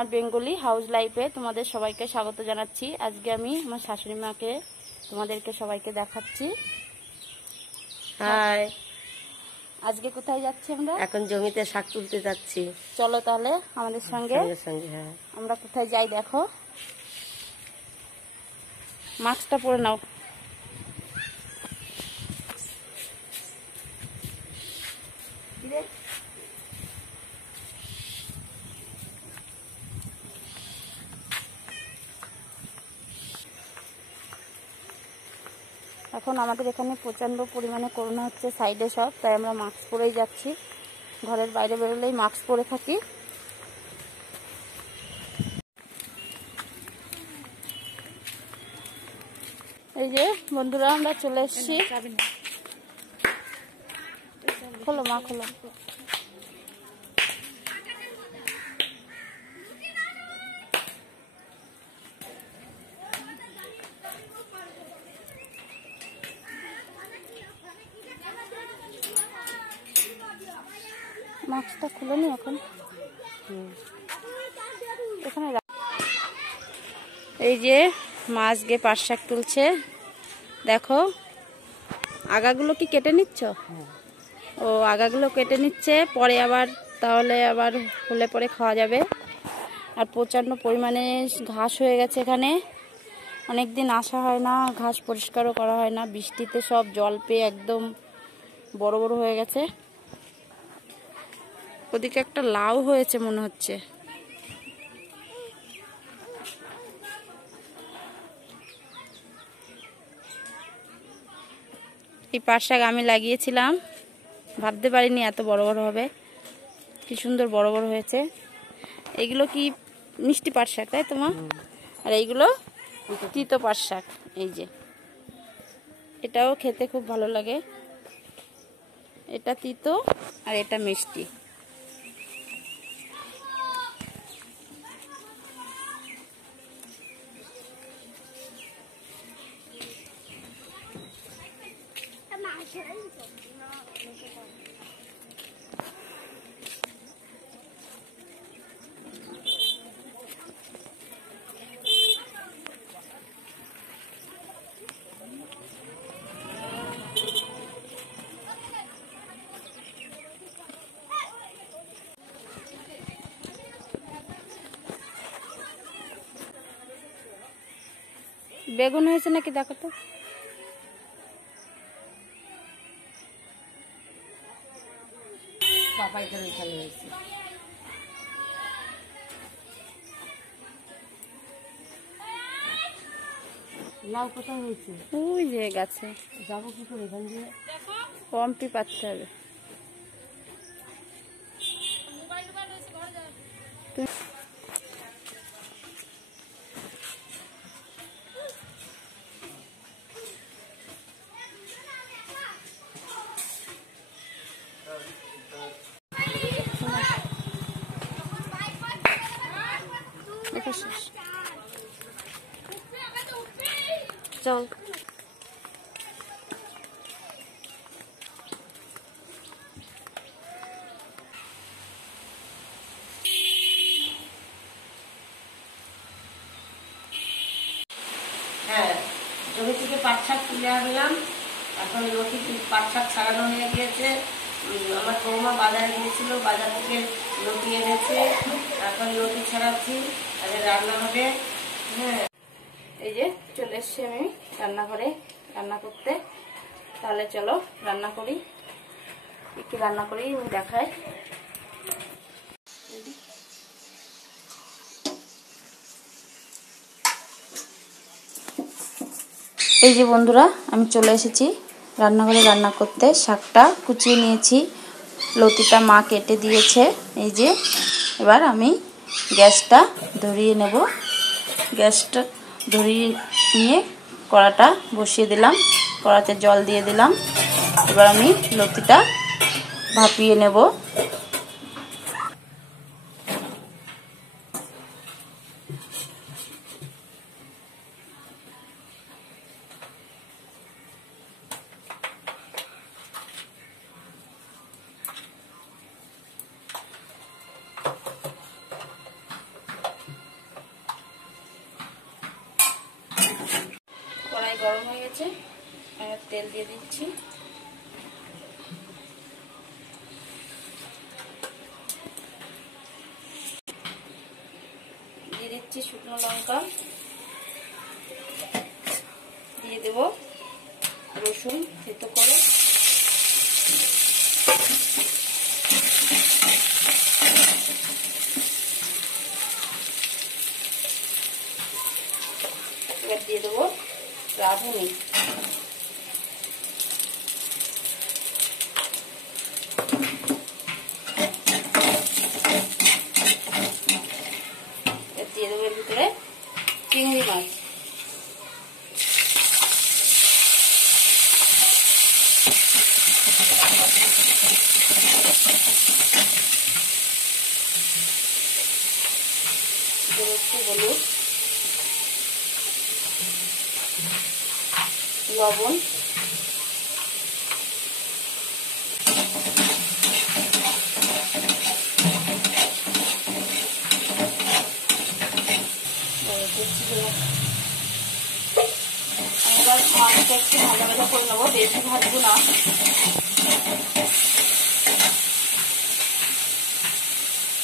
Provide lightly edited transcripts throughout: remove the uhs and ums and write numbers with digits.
আমার Bengali house লাইফে তোমাদের সবাইকে স্বাগত জানাচ্ছি। আজকে আমি আমার শাশুড়ি মাকে তোমাদেরকে সবাইকে দেখাচ্ছি। হাই, আজকে কোথায় যাচ্ছি আমরা? এখন জমিতে শাক তুলতে যাচ্ছি। চলো তাহলে আমাদের সঙ্গে। হ্যাঁ, আমরা কোথায় যাই দেখো। মাস্কটা পরে নাও। এখন আমাদের এখানে প্রচণ্ড পরিমাণে করোনা হচ্ছে সাইডে সব, তাই আমরা মাস্ক পরেই যাচ্ছি। ঘরের বাইরে বেরোলেই মাস্ক পরে থাকি। এই যে বন্ধুরা আমরা চলে এসেছি। খোলো মা, খোলো। মাস্কটা খুলে নি এখন। এখানে এই যে মাছ গে পাট শাক তুলছে, দেখো। আগাগুলো কি কেটে নিচ্ছ? ও আগাগুলো কেটে নিচ্ছে, পরে আবার তাহলে আবার হলে পরে খাওয়া যাবে। আর প্রচণ্ড পরিমাণে ঘাস হয়ে গেছে এখানে। অনেক দিন আসা হয় না, ঘাস পরিষ্কারও করা হয় না। বৃষ্টিতে সব জল পেয়ে একদম বড় বড় হয়ে গেছে। ওদিকে একটা লাউ হয়েছে মনে হচ্ছে। এই পাট শাক আমি লাগিয়েছিলাম, ভাবতে পারিনি এত বড় বড় হবে। কি সুন্দর বড় বড় হয়েছে। এইগুলো কি মিষ্টি পাট শাক, তাই তোমার? আর এইগুলো তিতো পাট শাক। এই যে এটাও খেতে খুব ভালো লাগে। এটা তিতো আর এটা মিষ্টি। বেগুন হয়েছে নাকি দেখো তো। লাউ কোথায় হয়েছে? ওই যে গাছে। যাবো কি করে এখান দিয়ে? পম্পি পাততে হবে। চল। হ্যাঁ, জমি থেকে পাট শাক তুলে আনলাম। এখন লতি পাট শাক ছাড়ানো হয়ে গিয়েছে। আমার বৌমা বাজারে গিয়েছিল, বাজার থেকে লতি এনেছে। এখন লতি ছাড়াচ্ছি, আগে রান্না হবে। হ্যাঁ, এই যে চলে এসছি আমি রান্নাঘরে রান্না করতে। তাহলে চলো রান্না করি। কি রান্না করি আমি দেখাই। এই যে বন্ধুরা আমি চলে এসেছি রান্নাঘরে রান্না করতে। শাকটা কুচিয়ে নিয়েছি, লতিটা মা কেটে দিয়েছে। এই যে এবার আমি গ্যাসটা ধরিয়ে নেব। গ্যাসটা ধরিয়ে নিয়ে কড়াটা বসিয়ে দিলাম, কড়াতে জল দিয়ে দিলাম। এবার আমি লতিটা ভাপিয়ে নেব। গেছে, তেল দিয়ে দিচ্ছি। দিয়ে দিচ্ছি শুকনো লঙ্কা, দিয়ে দেব রসুন থেতো করে, এবার দিয়ে দেবো রাঁধুনি, দিয়ে দেবো এর ভিতরে চিংড়ি মাছ, একটু হলুদ, লবণ, এবার মাছটা একটু ভাজা ভাজা করে নেবো, বেশি ভাজবো না।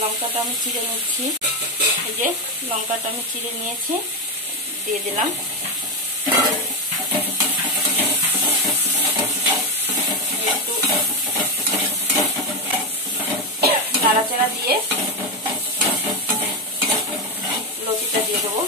লঙ্কাটা আমি চিড়ে নিচ্ছি, এই যে লঙ্কাটা আমি চিড়ে নিয়েছি, দিয়ে দিলাম। একটু নাড়াচাড়া দিয়ে লতিটা দিয়ে দেবো।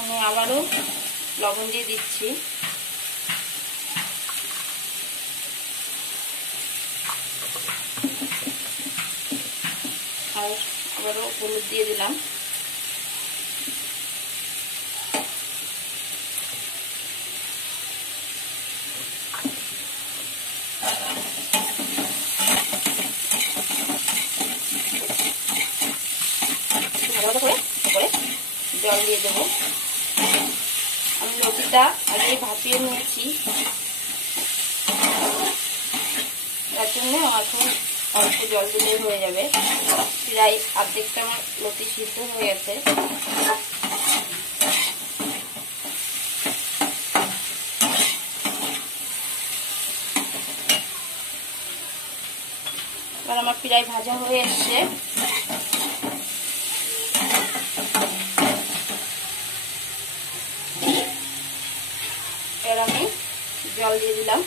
আমি আবারও লবণ দিয়ে দিচ্ছি, আর আবারও হলুদ দিয়ে দিলাম। ভালো করে জল দিয়ে দেবো। আমি লতিটা আগে ভাপিয়ে নিয়েছি, তার জন্য এখন অল্প জল দিলেই হয়ে যাবে। প্রায় অর্ধেকটা আমার লতি সিদ্ধ হয়ে গেছে। এবার আমার প্রায় ভাজা হয়ে এসছে। এবার আমি জল দিয়ে দিলাম।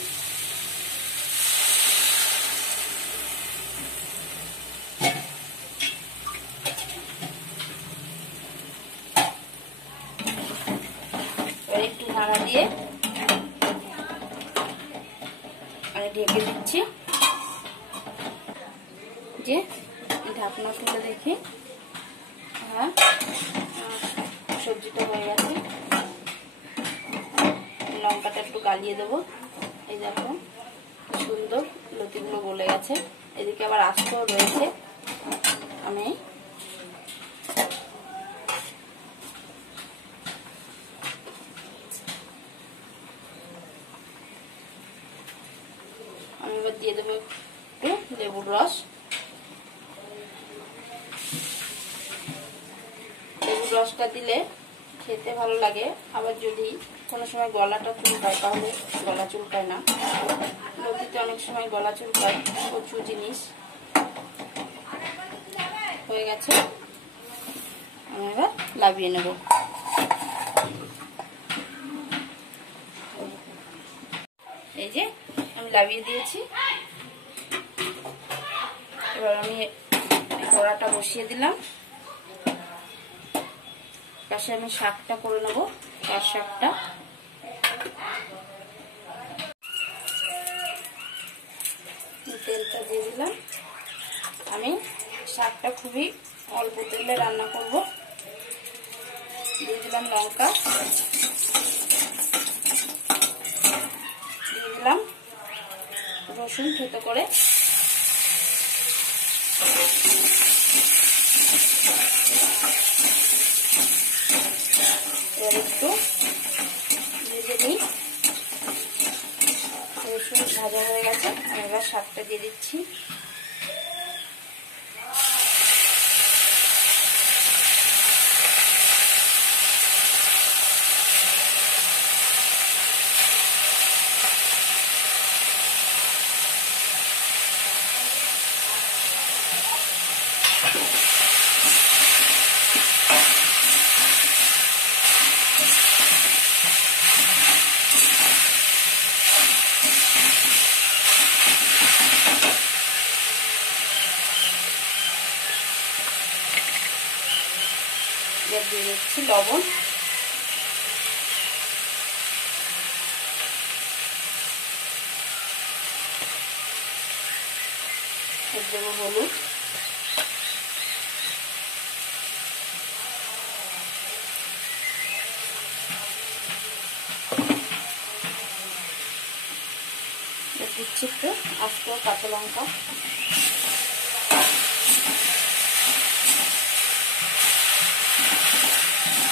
এবার একটু নাড়া দিয়ে আমি ঢেকে দিচ্ছি। যে ঢাকনা খুলে দেখি, হ্যাঁ সবজিটা হয়ে গেছে। লঙ্কাটা একটু গালিয়ে দেবো। এই দেখো সুন্দর লতিগুলো গলে গেছে। এদিকে আবার আস্তও রয়েছে। আমি এবার দিয়ে দেবো একটু লেবুর রস। লেবুর রসটা দিলে খেতে ভালো লাগে। আবার যদি কোনো সময় গলাটা চুলকায় তাহলে গলা চুলকায় না। লতিতে অনেক সময় গলা চুলকায়, কচু জিনিস। হয়ে গেছে, আমি এবার লাভিয়ে নেব। এই যে আমি লাভিয়ে দিয়েছি। এবার আমি কড়াটা বসিয়ে দিলাম। পাশে আমি শাকটা করে নেবো, পাট শাকটা। তেলটা দিয়ে দিলাম। আমি শাকটা খুবই অল্প তেলে রান্না করব। দিয়ে দিলাম লঙ্কা, দিয়ে দিলাম রসুন থেতো করে, এবার একটু দিয়ে দিচ্ছি। দিয়ে দিচ্ছি লবণ, দেবো হলুদ, দিচ্ছি একটু আস্ত কাঁচা লঙ্কা,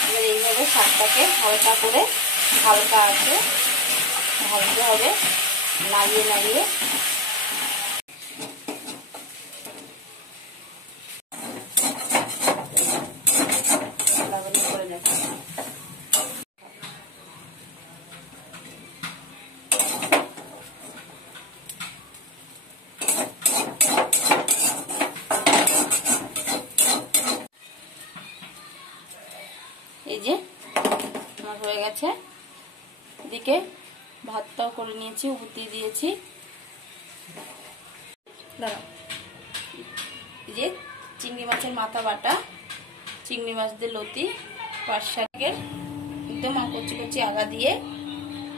এবার এইভাবে শাকটাকে হালকা করে হালকা আছে ভাজতে হবে, নাড়িয়ে নাড়িয়ে। এই যে আমার হয়ে গেছে, এদিকে ভাতটাও করে নিয়েছি, উপর দিয়ে দিয়েছি। দাঁড়াও, এই যে চিংড়ি মাছের মাথা বাটা, চিংড়ি মাছ দিয়ে লতি, পাট শাকের একদম কচি কচি আগা দিয়ে,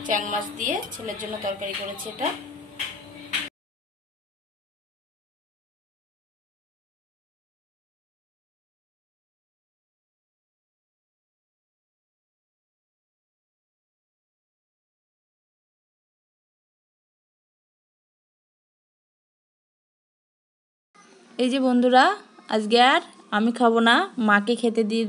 চ্যাং মাছ দিয়ে ছেলের জন্য তরকারি করেছি এটা। এই যে বন্ধুরা, আজকে আর আমি খাবো না, মাকে খেতে দিয়ে